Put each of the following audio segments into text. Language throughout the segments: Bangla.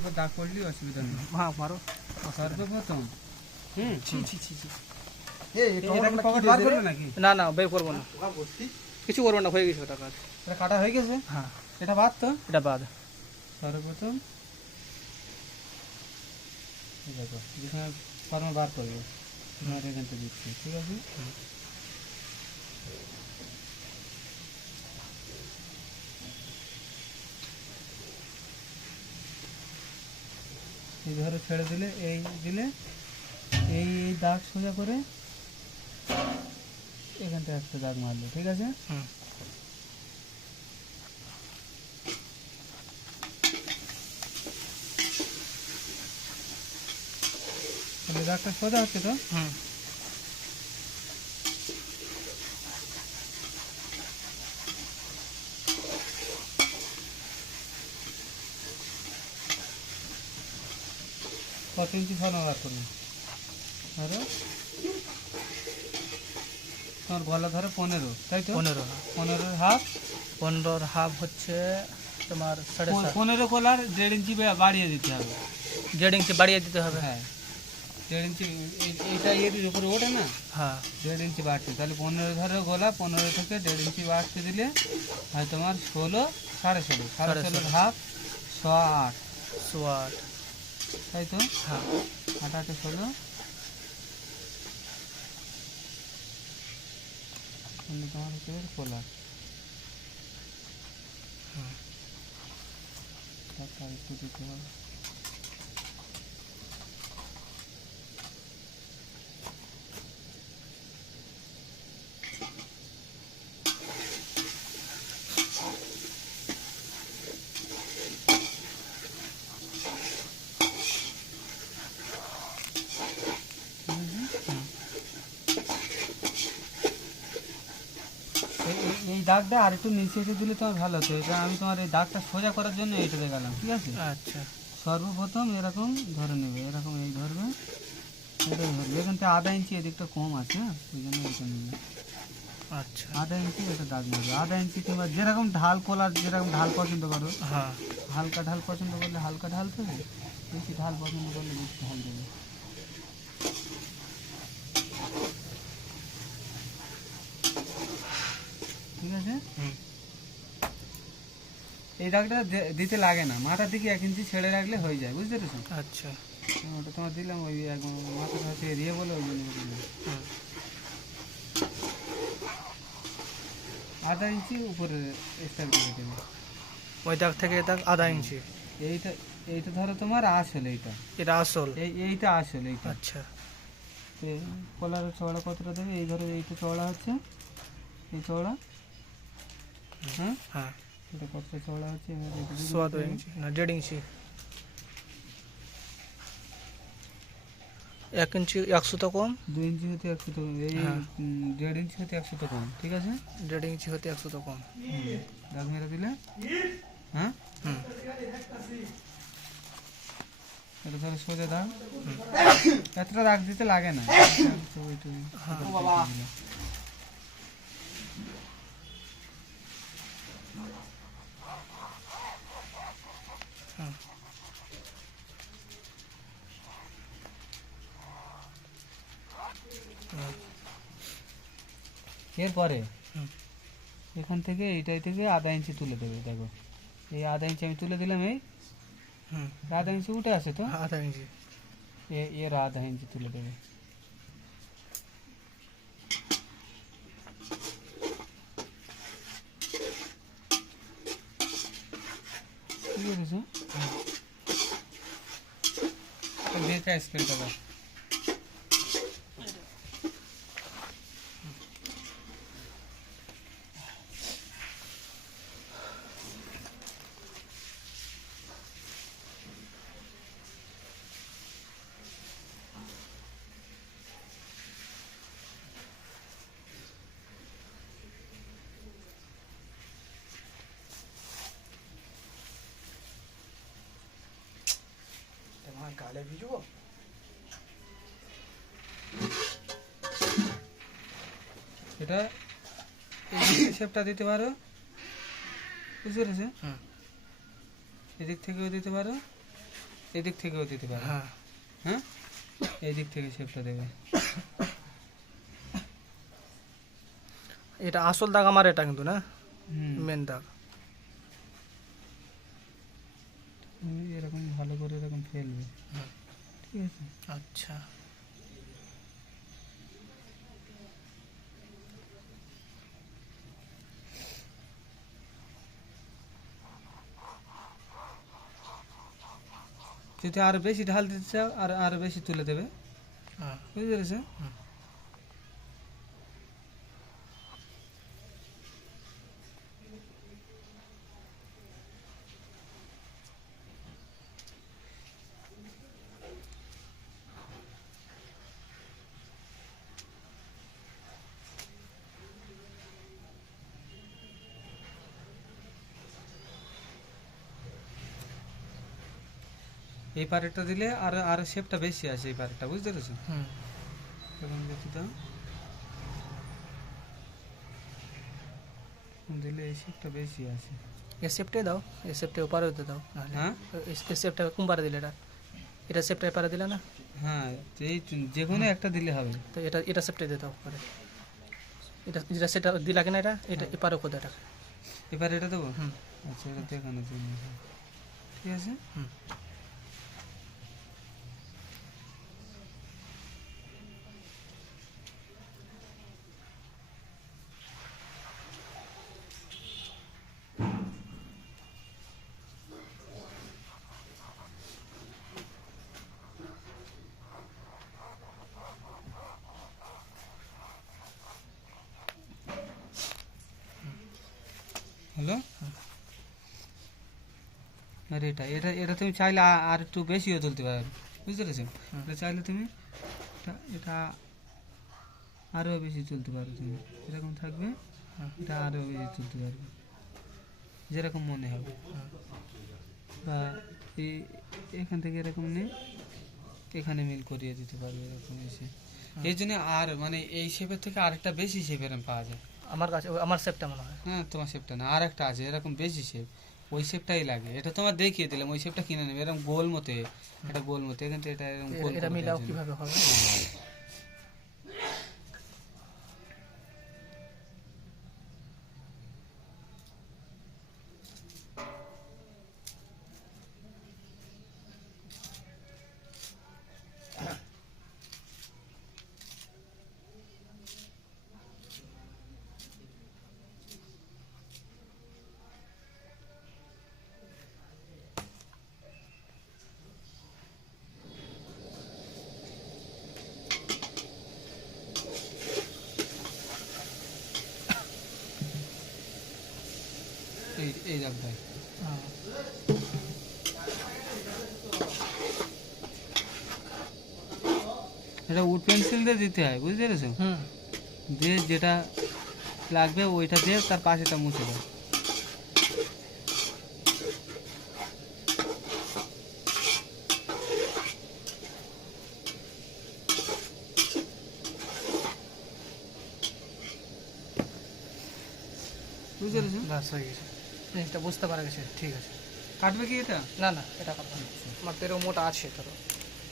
উপর দাগ পড়লেই অসুবিধা নেই। হ্যাঁ মারো। সর্বপ্রথম ছি ছি ছি ছি। এটাকে পকেট বার করবে নাকি? না না বের করবো না, কিছু করবো না, হয়ে গেছে ওটা কাজ। এটা কাটা হয়ে গেছে। হ্যাঁ এটা বাদ তো। এটা বাদ। সর্বপ্রথম দেখো যেখানে ফর্মা বার করবে তোমার এখান থেকে দিচ্ছি, ঠিক আছে? এই ধরে ছেড়ে দিলে, এই দিলে এই এই দাগ সোজা করে এখানটা একটা দাগ মারলে, ঠিক আছে? হুম তাহলে দাগটা সোজা হচ্ছে তো। হুম। কত ইঞ্চি ফর্মা বার করবে? ধরো তোমার গলা ধরো 15, তাই তো? 15, 15 হাফ। 15 হাফ হচ্ছে তোমার 7.5। 15 কলার 1.5 ইঞ্চি বাড়িয়ে দিতে হবে। 1.5 ইঞ্চি বাড়িয়ে দিতে হবে। হ্যাঁ 1.5 ইঞ্চি, এইটা এর উপরে ওঠে না, হ্যাঁ 1.5 ইঞ্চি বাড়ছে। তাহলে 15 ধরো গলা, 15 থেকে 1.5 ইঞ্চি বাড়তে দিলে হয় তোমার 16, 16.5, 16.5 হাফ 8, 8। তাই তো? হ্যাঁ 8 8 16, তোমার হচ্ছে কলার। একটু দিতে হবে। এই দাগটা আর একটু নিচে এসে দিলে তোমার ভালো হতো। এটা আমি তোমার এই দাগটা সোজা করার জন্য এটা দেখালাম, ঠিক আছে? আচ্ছা। সর্বপ্রথম এরকম ধরে নেবে, এরকম এই ধরবে, এটাই ধরবে। এখানটা আধা ইঞ্চি এদিকটা কম আছে, হ্যাঁ ওই জন্য এটা নেবে। আচ্ছা আধা ইঞ্চি এটা দাগ নেবে, আধা ইঞ্চি। কিংবা যেরকম ঢাল কলার, যেরকম ঢাল পছন্দ করো, হ্যাঁ হালকা ঢাল পছন্দ করলে হালকা ঢাল দেবে, বেশি ঢাল পছন্দ করলে বেশি ঢাল দেবে। ঠিক আছে? হুম এই দাগটা দিতে লাগে না, মাথার দিকে 1 ইঞ্চি ছেড়ে রাখলে হয়ে যায়, বুঝতে পেরেছো? আচ্ছা। ওটা তোমার দিলাম ওই মাথার হাতে এরিয়ে বলে ওই জন্য দিলাম। হুম আধা ইঞ্চি উপরে স্টার করে দেবে। ওই দাগ থেকে এই দাগ আধা ইঞ্চি। এইটা এইটা ধরো তোমার আসল, এইটা এটা আসল। এইটা আসল, এইটা। আচ্ছা কলারের চওড়া কতটা দেবে? এই ধরো এইটা চওড়া হচ্ছে, এই চওড়া, হ্যাঁ হ্যাঁ এটা কতটা চওড়া হচ্ছে? 7 ইঞ্চি না 1.5 ইঞ্চি। 1 ইঞ্চি 100 তো কম। 2 ইঞ্চি হতে 100 তো, এই হ্যাঁ। 1.5 ইঞ্চি হতে 100 তো কম, ঠিক আছে? 1.5 ইঞ্চি হতে 100 তো কম। দাগ মেরে দিলে, হ্যাঁ হুম এটা ধরো সোজা দাগ। এতটা দাগ দিতে লাগে না। হুম এরপরে হুম এখান থেকে এইটাই থেকে আধা ইঞ্চি তুলে দেবে। দেখো এই আধা ইঞ্চি আমি তুলে দিলাম, এই হুম আধা ইঞ্চি উঠে আসে তো, আধা ইঞ্চি। এর আধা ইঞ্চি তুলে দেবে। ঠিক আছে? দেখে স্কেলটা দাও। গালে ভিজবো। এটা এই শেপটা দিতে পারো, বুঝতে পেরেছো? হুম এদিক থেকেও দিতে পারো, এদিক থেকেও দিতে পারো। হ্যাঁ হ্যাঁ, এই দিক থেকে শেপটা দেবে। এটা আসল দাগ আমার, এটা কিন্তু না হুম, মেন দাগ। তুমি এরকম ভালো করে এরকম ফেলবে, হুম। ঠিক আছে। আচ্ছা যদি আরো বেশি ঢাল দিতে চাও আর আরো বেশি তুলে দেবে, হ্যাঁ বুঝতে পেরেছো? হুম। এই পারেরটা দিলে আর আর শেপটা বেশি আছে, এই পারেরটা বুঝতে পেরেছো? হুম। এবং যদি দাও দিলে এই শেপটা বেশি আছে। এই শেপটাই দাও, এই শেপটা ওপারে হতে দাও নাহলে। হ্যাঁ এই শেপটা কোন পারে দিলে? এটা শেপটা এপারে দিলে না, হ্যাঁ, তো এই যে কোনো একটা দিলে হবে। তো এটা শেপটাই দিয়ে দাও পরে। যেটা সেটা দিলা কিনা, এটা এপারে কোথায় এটা? এবার এটা দেবো। হুম আচ্ছা, এটা দেখানোর জন্য, ঠিক আছে। হুম। হ্যালো, আর এটা এটা এটা তুমি চাইলে আর একটু বেশিও তুলতে পারো, বুঝতে পেরেছো? হুম। এটা চাইলে তুমি এটা আরও বেশি তুলতে পারো, তুমি এরকম থাকবে, হুম। এটা আরও বেশি তুলতে পারবে যেরকম মনে হবে। বা এখান থেকে এরকম নেই, এখানে মিল করিয়ে দিতে পারবে এরকম এসে। এই জন্য আর মানে এই শেপের থেকে আরেকটা বেশি শেপ এরকম পাওয়া যায়। আমার কাছে আমার শেপটা মনে হয়। হ্যাঁ, তোমার শেপটা না, আর একটা আছে এরকম বেশি শেপ, ওই শেপটাই লাগে। এটা তোমার দেখিয়ে দিলাম, ওই শেপটা কিনে নেবে এরকম গোল মতে, এটা গোল মতে, এখান থেকে এটা এরকম গোল এটা করে মিলাও দেওয়ার জন্য। কিভাবে হবে? এই এই জায়গাটায় হ্যাঁ। এটা উড পেন্সিল দিয়ে দিতে হয়, বুঝতে পেরেছো? হুম। দিয়ে যেটা লাগবে ওইটা দিয়ে তার পাশেটা মুছে দাও। বুঝতে পেরেছো? বাস হয়ে গেছে, জিনিসটা বুঝতে পারা গেছে। ঠিক আছে, কাটবে কি এটা? না না এটা কাটবো না। আমার তো এরকম মোটা আছে ধরো।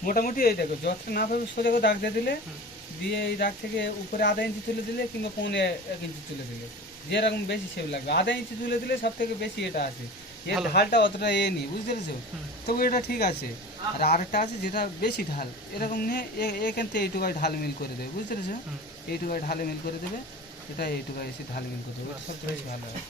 মোটামুটি এই দেখো, যতটা না পাবে সোজা করে দাগ দিয়ে দিলে, হুম। দিয়ে এই দাগ থেকে উপরে আধা ইঞ্চি তুলে দিলে কিংবা 1.25 ইঞ্চি তুলে দিলে, যেরকম বেশি শেপ লাগবে আধা ইঞ্চি তুলে দিলে সব থেকে বেশি এটা আছে। এর ভালো। ঢালটা অতটা নেই, বুঝতে পেরেছো? হুম। তবু এটা ঠিক আছে। আর আরেকটা আছে যেটা বেশি ঢাল, এরকম নিয়ে এখান থেকে এইটুকায় ঢাল মিল করে দেবে, বুঝতে পেরেছো? হুম। এইটুকায় ঢালে মিল করে দেবে, এটা এইটুকায় এসে ঢাল মিল করে দেবে, ওটা সবচেয়ে বেশি ভালো হয়।